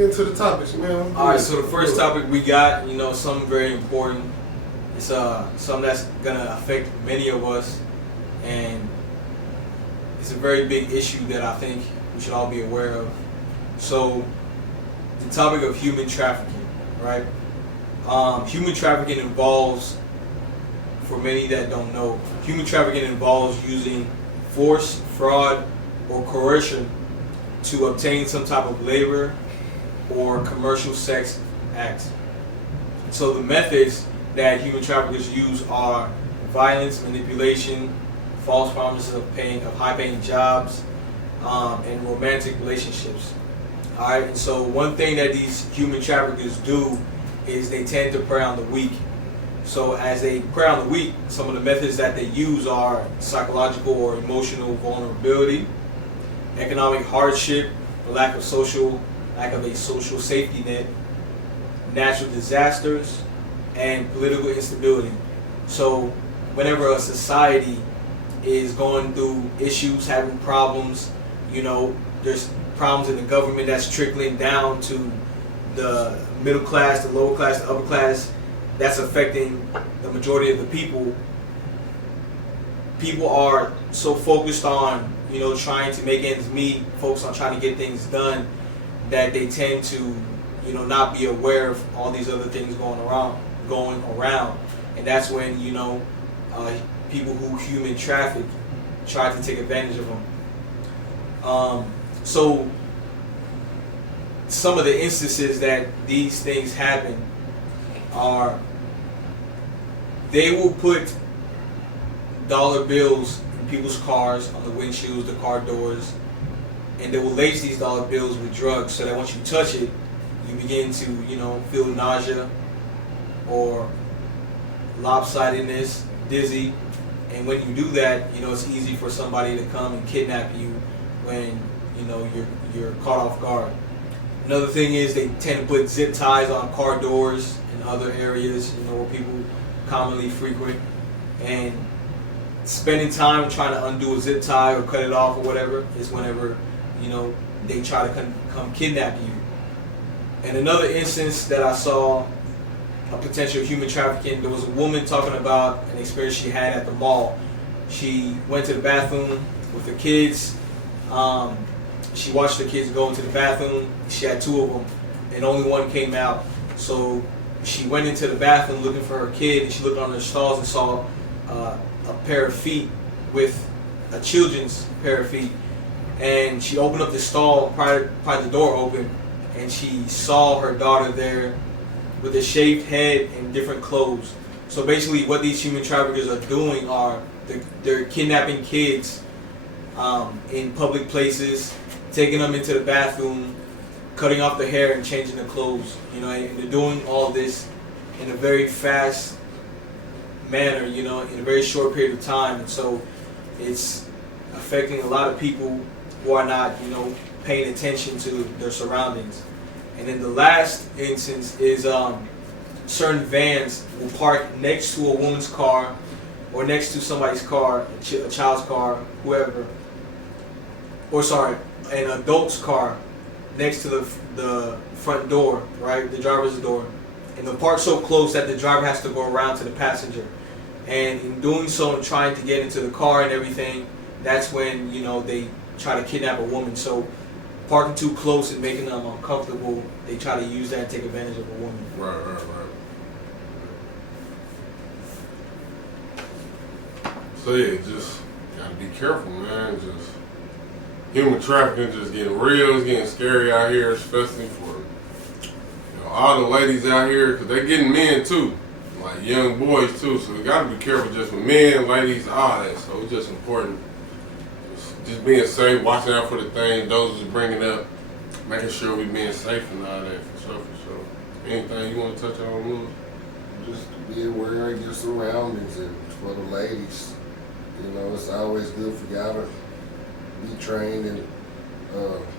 get into the topics, man. All right, so the first topic we got, something very important. It's something that's gonna affect many of us, and it's a very big issue that I think we should all be aware of. So, the topic of human trafficking, right? Human trafficking involves, for many that don't know, human trafficking involves using force, fraud, or coercion to obtain some type of labor or commercial sex act. So the methods that human traffickers use are violence, manipulation, false promises of high-paying jobs, and romantic relationships. All right, and so one thing that these human traffickers do is they tend to prey on the weak. So as they prey on the weak, some of the methods that they use are psychological or emotional vulnerability, economic hardship, the lack of a social safety net, natural disasters, and political instability. So whenever a society is going through issues, having problems, there's problems in the government that's trickling down to the middle class, the lower class, the upper class, that's affecting the majority of the people. People are so focused on, trying to make ends meet, focused on trying to get things done, that they tend to, not be aware of all these other things going around. And that's when, people who human traffic try to take advantage of them. So some of the instances that these things happen are, they will put dollar bills in people's cars, on the windshields, the car doors, and they will lace these dollar bills with drugs so that once you touch it, you begin to, feel nausea or lopsidedness, dizzy. And when you do that, it's easy for somebody to come and kidnap you when, you're caught off guard. Another thing is they tend to put zip ties on car doors and other areas, where people commonly frequent, and spending time trying to undo a zip tie or cut it off or whatever is whenever, they try to come kidnap you. And another instance that I saw a potential human trafficking, there was a woman talking about an experience she had at the mall. She went to the bathroom with the kids. She watched the kids go into the bathroom. She had two of them, and only one came out. So she went into the bathroom looking for her kid, and she looked on the stalls and saw a pair of feet with a children's pair of feet. And she opened up the stall, prior the door open, and she saw her daughter there with a shaved head and different clothes. So basically what these human traffickers are doing are they're kidnapping kids in public places, taking them into the bathroom, cutting off the hair and changing the clothes. And they're doing all this in a very fast manner, in a very short period of time. And so it's affecting a lot of people who are not, paying attention to their surroundings. And then the last instance is certain vans will park next to a woman's car or next to somebody's car, a child's car, whoever, an adult's car next to the front door, right, the driver's door. And they'll park so close that the driver has to go around to the passenger. And in doing so and trying to get into the car and everything, that's when, they try to kidnap a woman. So parking too close and making them uncomfortable, they try to use that and take advantage of a woman. Right. So yeah, just gotta be careful, man. Just human trafficking just getting real. It's getting scary out here, especially for all the ladies out here, because they're getting men too, like young boys too. So we gotta be careful just with men, ladies, all that. So it's just important. Just being safe, watching out for the things those is bringing up, making sure we being safe and all that, for sure. Anything you want to touch on, Lou? Just to be aware of your surroundings, and for the ladies, it's always good for y'all to be trained in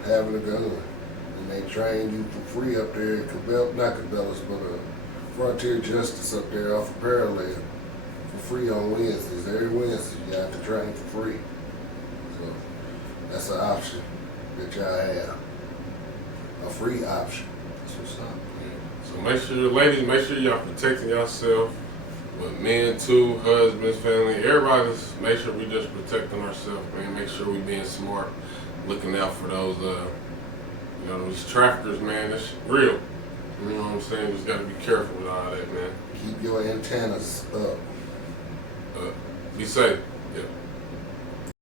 having a gun. And they train you for free up there at not Cabela's, but Frontier Justice up there off of Parallel for free on Wednesdays. Every Wednesday you got to train for free. So that's an option that y'all have. a free option. That's what's up. So make sure, ladies, make sure y'all protecting yourself. But men too, husbands, family, everybody, just make sure we just protecting ourselves, man. Make sure we being smart, looking out for those, you know, these traffickers, man. That's real. You know what I'm saying? Just gotta be careful with all that, man. Keep your antennas up. Be safe. Yeah.